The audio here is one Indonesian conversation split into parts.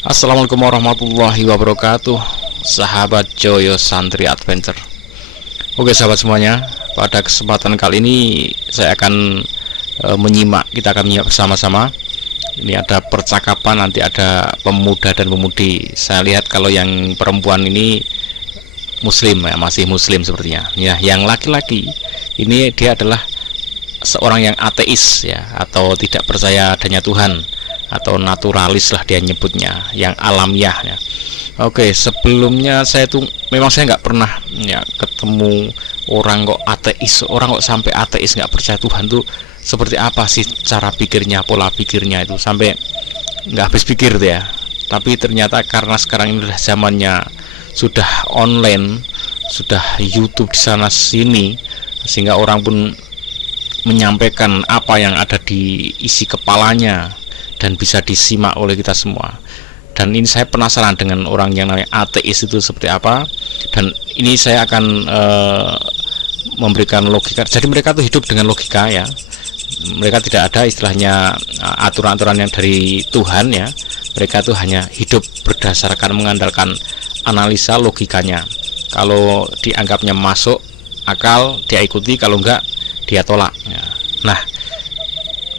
Assalamualaikum warahmatullahi wabarakatuh, sahabat Joyo Santri Adventure. Oke sahabat semuanya, pada kesempatan kali ini saya akan kita akan menyimak bersama-sama. Ini ada percakapan, nanti ada pemuda dan pemudi. Saya lihat kalau yang perempuan ini muslim ya, masih muslim sepertinya. Ya, yang laki-laki ini dia adalah seorang yang ateis ya, atau tidak percaya adanya Tuhan, atau naturalis lah dia nyebutnya, yang alamiah ya. Oke, sebelumnya saya nggak pernah ya ketemu orang kok ateis, orang kok sampai ateis nggak percaya Tuhan tuh seperti apa sih cara pikirnya, pola pikirnya itu, sampai nggak habis pikir tuh ya. Tapi ternyata karena sekarang ini udah zamannya sudah online, sudah YouTube di sana sini, sehingga orang pun menyampaikan apa yang ada di isi kepalanya dan bisa disimak oleh kita semua. Dan ini saya penasaran dengan orang yang namanya ateis itu seperti apa. Dan ini saya akan memberikan logika. Jadi mereka tuh hidup dengan logika ya. Mereka tidak ada istilahnya aturan-aturan yang dari Tuhan ya. Mereka tuh hanya hidup berdasarkan mengandalkan analisa logikanya. Kalau dianggapnya masuk akal, dia ikuti, kalau enggak dia tolak ya. Nah,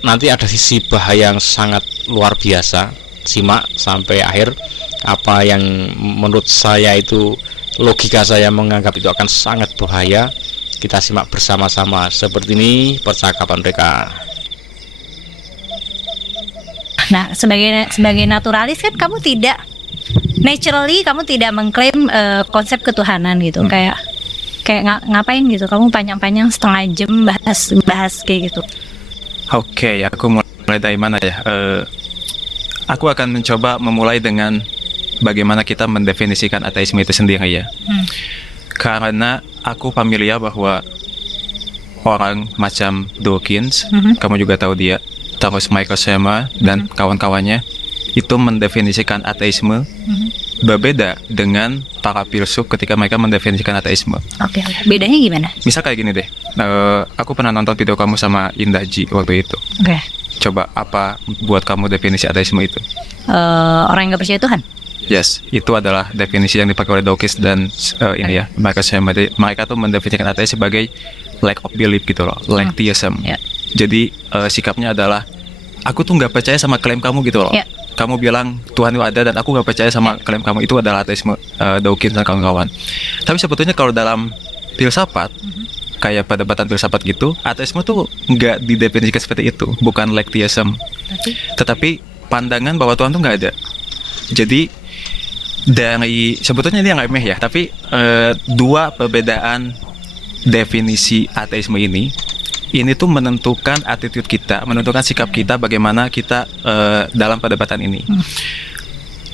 nanti ada sisi bahaya yang sangat luar biasa. Simak sampai akhir. Apa yang menurut saya itu, logika saya menganggap itu akan sangat bahaya. Kita simak bersama-sama. Seperti ini percakapan mereka. Nah, sebagai naturalis kan kamu tidak kamu tidak mengklaim konsep ketuhanan gitu. Kayak ngapain gitu? Kamu panjang-panjang setengah jam bahas kayak gitu. Oke, aku mulai dari mana ya? Aku akan mencoba memulai dengan bagaimana kita mendefinisikan ateisme itu sendiri ya. Karena aku familiar bahwa orang macam Dawkins, kamu juga tahu dia, terus Michael Shermer dan kawan-kawannya itu mendefinisikan ateisme berbeda dengan para filsuf ketika mereka mendefinisikan ateisme. Oke. Bedanya gimana? Misal kayak gini deh, aku pernah nonton video kamu sama Indah Ji waktu itu. Oke. Coba apa buat kamu definisi ateisme itu? Orang yang gak percaya Tuhan. Yes, itu adalah definisi yang dipakai oleh Dawkins dan ini ya, mereka tuh mendefinisikan ateis sebagai lack of belief gitu loh, lack theism. Jadi sikapnya adalah aku tuh nggak percaya sama klaim kamu gitu loh. Kamu bilang Tuhan itu ada dan aku nggak percaya sama klaim kamu, itu adalah ateisme Dawkins dan kawan-kawan. Tapi sebetulnya kalau dalam filsafat, kayak perdebatan filsafat gitu, ateisme tuh nggak didefinisikan seperti itu, bukan lack theism, tetapi pandangan bahwa Tuhan tuh nggak ada. Jadi dari sebetulnya ini yang remeh ya, tapi dua perbedaan definisi ateisme ini tuh menentukan attitude kita, menentukan sikap kita, bagaimana kita dalam perdebatan ini.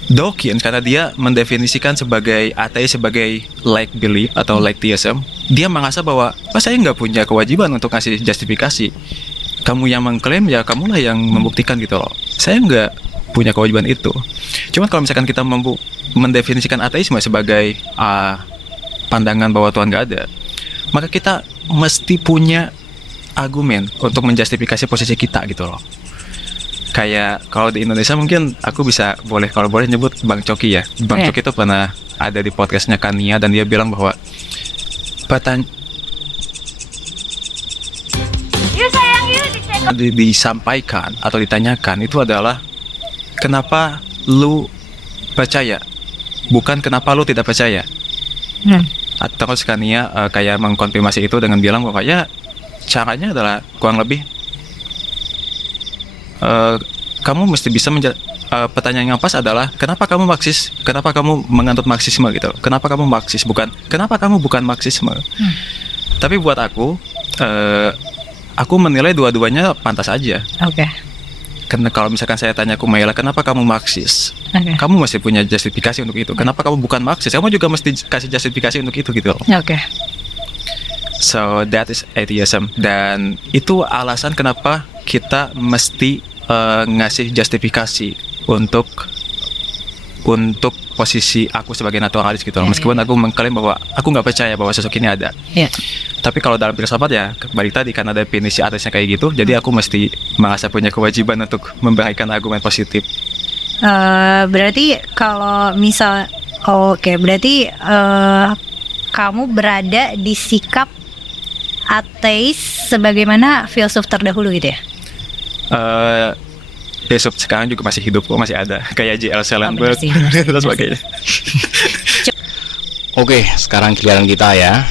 Dawkins, karena dia mendefinisikan sebagai ateis sebagai like belief atau like theism, dia merasa bahwa saya nggak punya kewajiban untuk kasih justifikasi. Kamu yang mengklaim, ya kamulah yang membuktikan gitu loh. Saya nggak punya kewajiban itu. Cuman kalau misalkan kita mendefinisikan ateisme sebagai pandangan bahwa Tuhan nggak ada, maka kita mesti punya argumen untuk menjustifikasi posisi kita gitu loh. Kayak kalau di Indonesia mungkin aku kalau boleh nyebut Bang Coki ya. Bang Coki itu pernah ada di podcastnya Kania dan dia bilang bahwa disampaikan atau ditanyakan itu adalah kenapa lu percaya, bukan kenapa lu tidak percaya. Terus Kania kayak mengkonfirmasi itu dengan bilang bahwa ya caranya adalah kurang lebih kamu mesti bisa pertanyaan yang pas adalah kenapa kamu Marxis, kenapa kamu menganut Marxisme gitu, kenapa kamu Marxis, bukan kenapa kamu bukan Marxisme. Tapi buat aku menilai dua-duanya pantas aja. Karena kalau misalkan saya tanya Kumaila, kenapa kamu Marxis, kamu mesti punya justifikasi untuk itu. Kenapa kamu bukan Marxis, kamu juga mesti kasih justifikasi untuk itu gitu. So that is atheism, dan itu alasan kenapa kita mesti ngasih justifikasi untuk posisi aku sebagai naturalis gitu loh. Meskipun aku mengklaim bahwa aku nggak percaya bahwa sosok ini ada. Tapi kalau dalam filsafat ya balik tadi, karena definisi ateisnya kayak gitu, jadi aku mesti merasa punya kewajiban untuk memberikan argumen positif. Berarti kalau misal, oke, berarti kamu berada di sikap ateis sebagaimana filsuf terdahulu gitu ya? Besok sekarang juga masih hidup kok, masih ada kayak J.L. Schellenberg benar sih, dan sebagainya. Oke, sekarang giliran kita ya.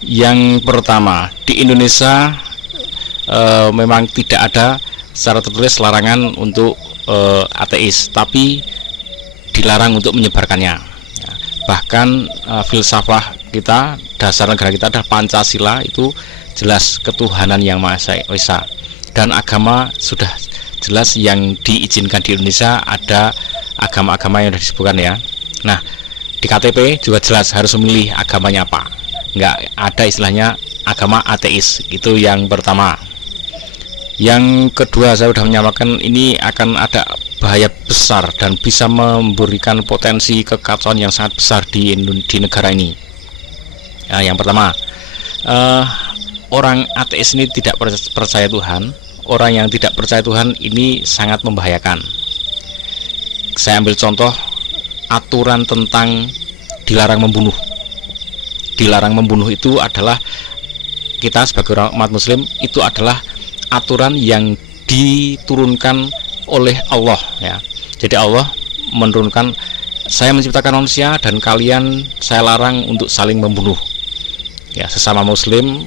Yang pertama, di Indonesia memang tidak ada secara tertulis larangan untuk ateis, tapi dilarang untuk menyebarkannya. Ya, bahkan filsafah kita, dasar negara kita adalah Pancasila, itu jelas ketuhanan yang Maha Esa. Dan agama sudah jelas yang diizinkan di Indonesia, ada agama-agama yang sudah disebutkan ya. Nah, di KTP juga jelas harus memilih agamanya apa. Nggak ada istilahnya agama ateis. Itu yang pertama. Yang kedua, saya sudah menyamakan ini akan ada bahaya besar dan bisa memberikan potensi kekacauan yang sangat besar di negara ini. Nah, yang pertama, orang ateis ini tidak percaya Tuhan. Orang yang tidak percaya Tuhan ini sangat membahayakan. Saya ambil contoh aturan tentang dilarang membunuh. Dilarang membunuh itu adalah, kita sebagai orang umat muslim, itu adalah aturan yang diturunkan oleh Allah ya. Jadi Allah menurunkan, saya menciptakan manusia dan kalian saya larang untuk saling membunuh ya, sesama muslim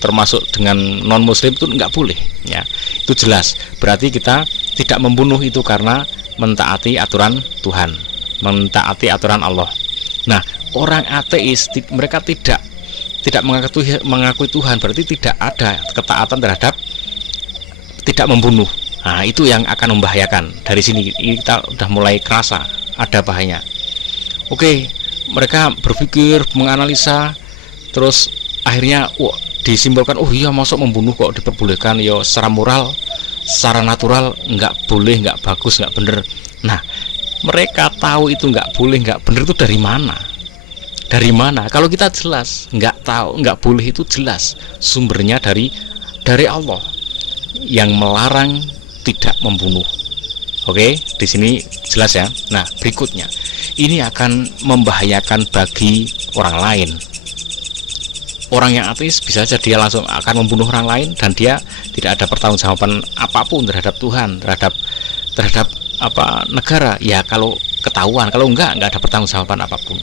termasuk dengan non muslim itu nggak boleh ya. Itu jelas, berarti kita tidak membunuh itu karena mentaati aturan Tuhan, mentaati aturan Allah. Nah, orang ateis mereka tidak mengakui Tuhan, berarti tidak ada ketaatan terhadap tidak membunuh. Nah, itu yang akan membahayakan. Dari sini kita udah mulai kerasa ada bahayanya. Oke, mereka berpikir, menganalisa, terus akhirnya disimpulkan, oh iya, masuk membunuh kok diperbolehkan ya, secara moral, secara natural nggak boleh, nggak bagus, nggak bener. Nah, mereka tahu itu nggak boleh, nggak bener itu dari mana? Dari mana? Kalau kita jelas nggak tahu, nggak boleh itu jelas sumbernya dari Allah yang melarang tidak membunuh. Oke, di sini jelas ya. Nah, berikutnya ini akan membahayakan bagi orang lain. Orang yang ateis bisa saja dia langsung akan membunuh orang lain dan dia tidak ada pertanggungjawaban apapun terhadap Tuhan, terhadap apa negara. Ya kalau ketahuan, kalau enggak ada pertanggungjawaban apapun.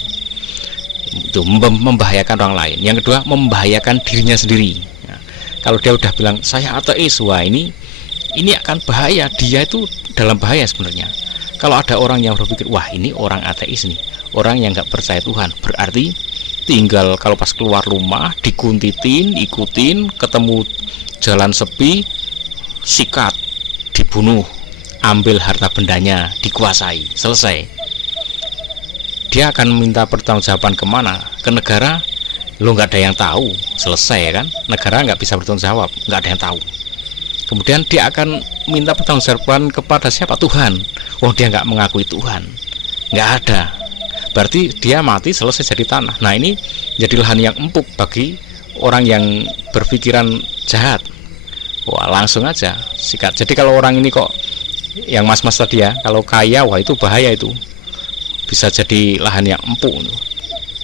Itu membahayakan orang lain. Yang kedua, membahayakan dirinya sendiri. Ya, kalau dia udah bilang saya ateis, wah ini akan bahaya. Dia itu dalam bahaya sebenarnya. Kalau ada orang yang berpikir, wah ini orang ateis nih, orang yang nggak percaya Tuhan, berarti tinggal kalau pas keluar rumah dikuntitin, ikutin, ketemu jalan sepi, sikat, dibunuh, ambil harta bendanya, dikuasai, selesai. Dia akan minta pertanggungjawaban kemana? Ke negara? Lo nggak ada yang tahu, selesai ya kan? Negara nggak bisa bertanggung jawab, nggak ada yang tahu. Kemudian dia akan minta pertanggungjawaban kepada siapa? Tuhan. Oh, dia nggak mengakui Tuhan, nggak ada. Berarti dia mati, selesai, jadi tanah. Nah, ini jadi lahan yang empuk bagi orang yang berpikiran jahat. Wah, langsung aja sikat. Jadi kalau orang ini kok yang mas-mas tadi ya, kalau kaya, wah itu bahaya, itu bisa jadi lahan yang empuk.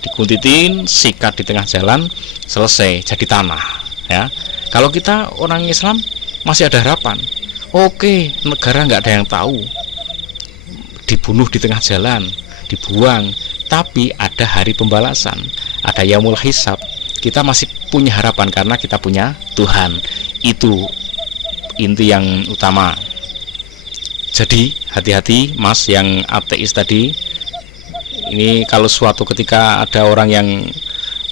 Dikuntitin, sikat di tengah jalan, selesai, jadi tanah ya. Kalau kita orang Islam masih ada harapan. Oke, negara nggak ada yang tahu, dibunuh di tengah jalan, dibuang, tapi ada hari pembalasan, ada yaumul hisab. Kita masih punya harapan karena kita punya Tuhan. Itu inti yang utama. Jadi hati-hati mas yang ateis tadi. Ini kalau suatu ketika ada orang yang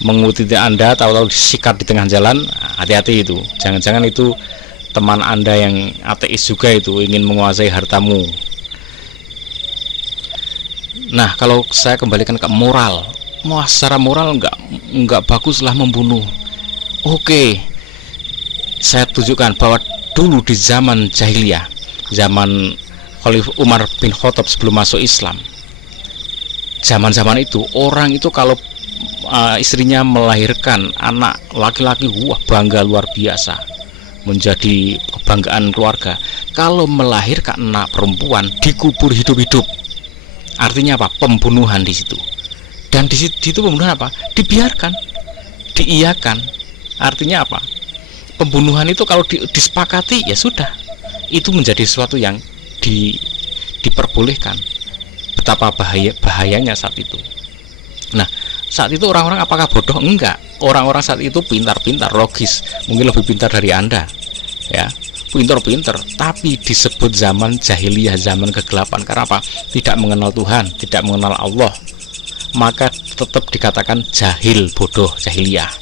mengutiti Anda, tahu-tahu disikat di tengah jalan, hati-hati itu. Jangan-jangan itu teman Anda yang ateis juga, itu ingin menguasai hartamu. Nah, kalau saya kembalikan ke moral, secara moral nggak baguslah membunuh. Oke, saya tunjukkan bahwa dulu di zaman jahiliyah, zaman Khalifah Umar bin Khattab sebelum masuk Islam, zaman-zaman itu orang itu kalau istrinya melahirkan anak laki-laki, wah bangga luar biasa, menjadi kebanggaan keluarga. Kalau melahirkan anak perempuan dikubur hidup-hidup, artinya apa? Pembunuhan di situ. Dan di situ pembunuhan apa? Dibiarkan, diiyakan. Artinya apa? Pembunuhan itu kalau disepakati ya sudah, itu menjadi sesuatu yang diperbolehkan. Betapa bahayanya saat itu. Nah, saat itu orang-orang apakah bodoh? Enggak. Orang-orang saat itu pintar-pintar, logis, mungkin lebih pintar dari Anda, ya, pintar-pintar. Tapi disebut zaman jahiliyah, zaman kegelapan. Karena apa? Tidak mengenal Tuhan, tidak mengenal Allah, maka tetap dikatakan jahil, bodoh, jahiliyah.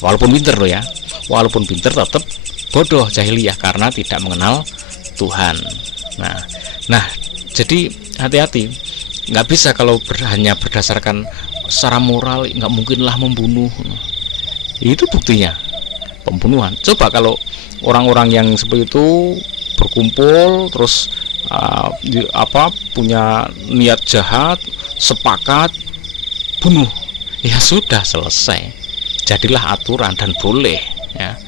Walaupun pintar loh ya, walaupun pintar tetap bodoh, jahiliyah, karena tidak mengenal Tuhan. Nah, jadi hati-hati. Nggak bisa kalau hanya berdasarkan secara moral, nggak mungkinlah membunuh. Itu buktinya pembunuhan. Coba kalau orang-orang yang seperti itu berkumpul terus punya niat jahat, sepakat bunuh, ya sudah selesai. Jadilah aturan dan boleh, ya.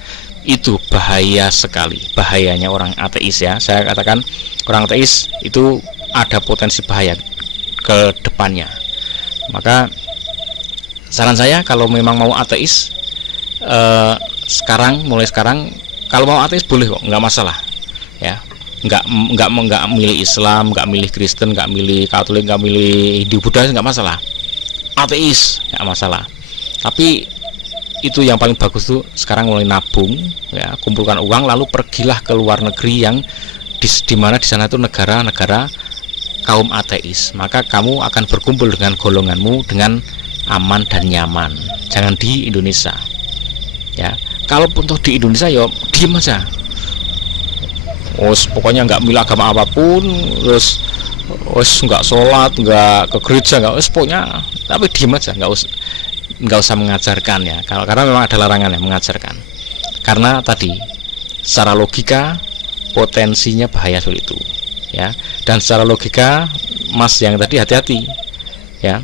Itu bahaya sekali, bahayanya orang ateis, ya. Saya katakan orang ateis itu ada potensi bahaya ke depannya. Maka saran saya kalau memang mau ateis, mulai sekarang kalau mau ateis boleh kok, nggak masalah, ya. Nggak milih Islam, nggak milih Kristen, nggak milih Katolik, nggak milih Hindu, Buddha, nggak masalah. Ateis nggak masalah. Tapi itu yang paling bagus tuh sekarang mulai nabung, ya, kumpulkan uang, lalu pergilah ke luar negeri yang di mana di sana itu negara-negara kaum ateis. Maka kamu akan berkumpul dengan golonganmu dengan aman dan nyaman. Jangan di Indonesia, ya. Kalaupun toh di Indonesia, ya diem aja. Pokoknya nggak milah agama apapun, terus nggak sholat, nggak ke gereja, nggak, pokoknya, tapi diem aja, nggak usah mengajarkan, ya. Karena memang ada larangan yang mengajarkan. Karena tadi secara logika potensinya bahaya seperti itu, ya. Dan secara logika, Mas yang tadi hati-hati, ya.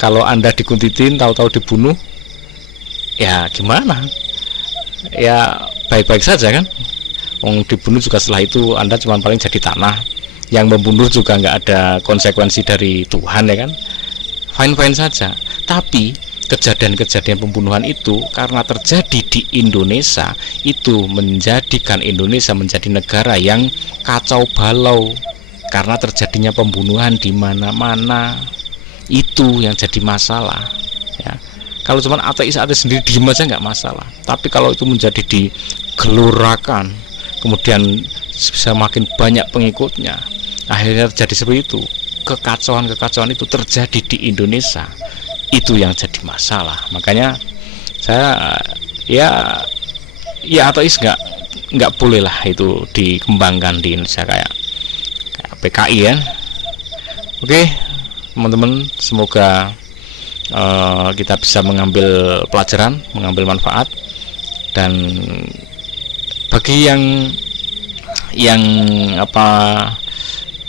Kalau Anda dikuntitin, tahu-tahu dibunuh, ya gimana? Ya baik-baik saja kan? Dibunuh juga setelah itu Anda cuma paling jadi tanah. Yang membunuh juga nggak ada konsekuensi dari Tuhan, ya kan? Fine-fine saja. Tapi kejadian-kejadian pembunuhan itu karena terjadi di Indonesia, itu menjadikan Indonesia menjadi negara yang kacau balau karena terjadinya pembunuhan di mana-mana. Itu yang jadi masalah, ya. Kalau cuma ateis sendiri diem aja nggak masalah, tapi kalau itu menjadi digelurakan, kemudian bisa makin banyak pengikutnya, akhirnya terjadi seperti itu. Kekacauan itu terjadi di Indonesia, itu yang jadi masalah. Makanya saya ya ateis nggak boleh lah itu dikembangkan di Indonesia kayak PKI, ya. Oke, teman-teman, semoga kita bisa mengambil pelajaran, mengambil manfaat. Dan bagi yang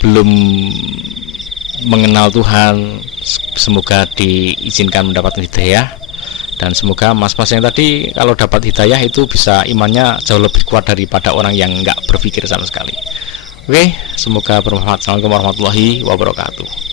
belum mengenal Tuhan, semoga diizinkan mendapatkan hidayah. Dan semoga mas-mas yang tadi kalau dapat hidayah itu bisa imannya jauh lebih kuat daripada orang yang nggak berpikir sama sekali. Oke, semoga bermanfaat. Assalamualaikum warahmatullahi wabarakatuh.